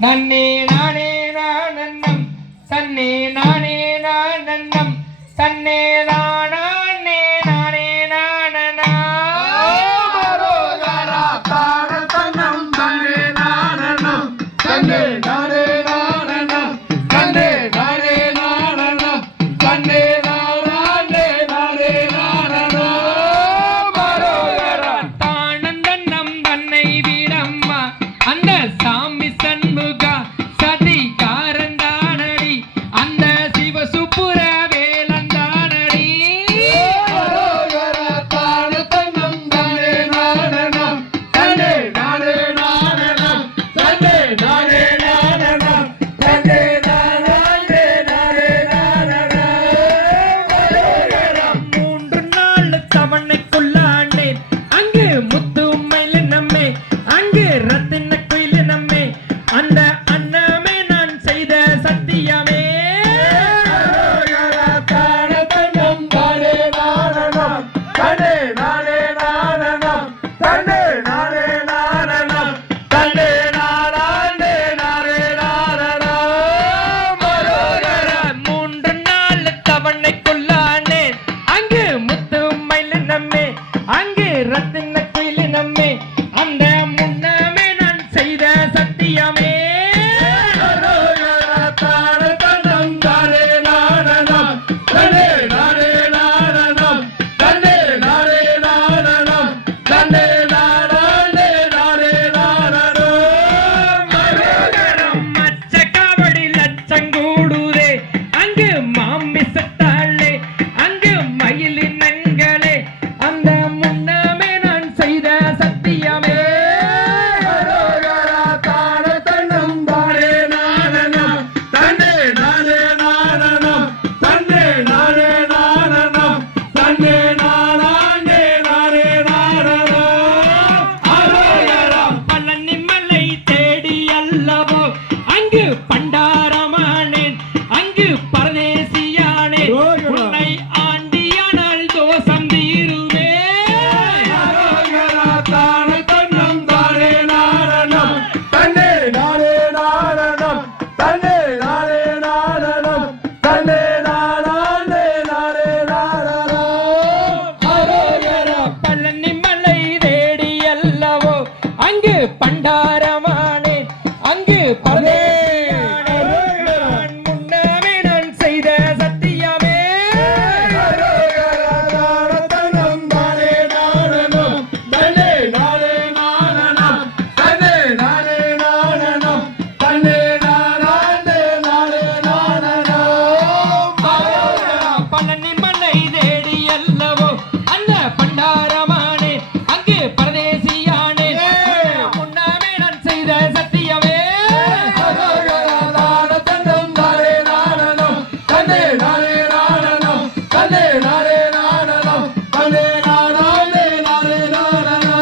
நன்னே நானே நானன்னம் தன்னே நானே நானன்னம் தன்னே நானே நானே நானனா மரோகரா தான தன்னம் தன்னே நானன்னம் தன்னே நானே நானன்னம் தன்னே நானே நானன்னம் தன்னே நானே நானே நானனா மரோகரா தானந்தன்னம் தன்னை வீடம்மா அந்த சாமி சண்முகா சதி காரந்தானடி அந்த சிவசுப்புர வேலந்தானடி மரோகரா தான தன்னம் தன்னே நானன்னம் தன்னே நானே நானன்னம் தன்னே நானே நானன்னம் தன்னே நானே நானே நானனா மரோகரா மூன்று நாள் தவணைக்குள்ளாண்டேன் அங்கு முத்து மயில நம்மே அங்கு ரத்தின குயில நம்மே அந்த அன்னமே நான் செய்த சத்தியமே மரோகரா தான தன்னம் தானே நானன்னம் தன்னே நானே நானன்னம் தன்னே நானே நானன்னம் தன்னே நானே நானே நானனா மரோகரா மூன்று நாள் தவணைக்குள்ளாண்டேன் அங்கு முத்து மயில நம்மே அங்கு ரத்தின குயில நம்மே அந்த முன்னமே நான் செய்த சத்தியமே மரோகரா தான தன்னம் தானே நானன்னம் தன்னே நானே நானன்னம் தன்னே நானே நானன்னம் தன்னே நானே நானே நானனோ மரோகரா மச்ச காவடி லட்சங்கூடுதே அங்கு மாமிசத்தாளே அங்கு மயிலின் நங்களே அந்த முன்னமே நான் செய்த சத்தியமே மரோகரா தான தன்னம் தானே நானன்னம் தன்னே நானே நானன்னம் தன்னே நானே நானன்னம் தன்னே நானே நானே நானனோ மரோகரா பழனிமலை தேடி அல்லவோ அங்கு பண்டாரமானேன் அங்கு பரதேசியானே உன்னை ஆண்டியானால் தோஷம் தீருவே மரோகரா தான தன்னம் தானே நானன்னம் தன்னே நானே நானன்னம் தன்னே நானே நானன்னம் தன்னே நானே நானே நானனோ மரோகரா பழனிமலை தேடி அல்லவோ அங்கு பண்டாரமானேன் அங்கு பரதேசியானே நான் முன்னமே நான் செய்த சத்தியமே மரோகரா தான தன்னம் தானே நானன்னம் தன்னே நானே நானன்னம் தன்னே நானே நானன்னம் தன்னே நானே நானே நானனோ மரோகரா பழனிமலை தேடி அல்லவோ அந்த பண்டாரமானே அங்கு பரதேசியானே முன்னமே நான் செய்த சத்தியமே மரோகரா தான தன்னம் தானே நானன்னம் தன்னே நானே நானன்னம் தன்னே நானே நானன்னம் தன்னே நானே நானே நானனோ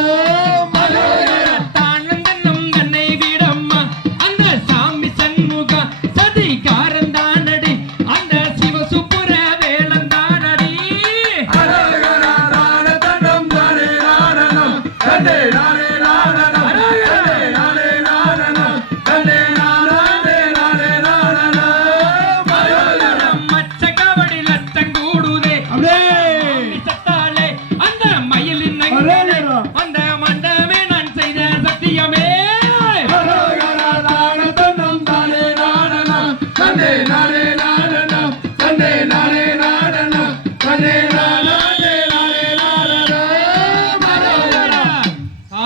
மரோகரா தானந்தன்னும் தன்னை விடம்மா அந்த சாமி சண்முகா சதி காரந்தானடி அந்த சிவசுப்புர வேலந்தானடி மரோகரா தான தன்னம் தானே நானன்னம் தன்னே நானே நானன்னம் தன்னே நானே நானன்னம் தன்னே நானே நானே நானனோ மரோகரா மச்ச காவடி லட்சங்கூடுதே சத்தாலே அந்த மயிலின் நங்களே அந்த மண்டமே நான் செய்த சத்தியமே மரோகரா தான தன்னம் தானே நானன்னம் தன்னே நானே நானன்னம் தன்னே நானே நானன்னம் தன்னே நானே நானே நானனோ மரோகரா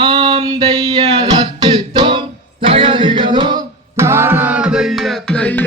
ஆம் தைய ரத்தித்தோ தகதிகதோ தாராதைய தைய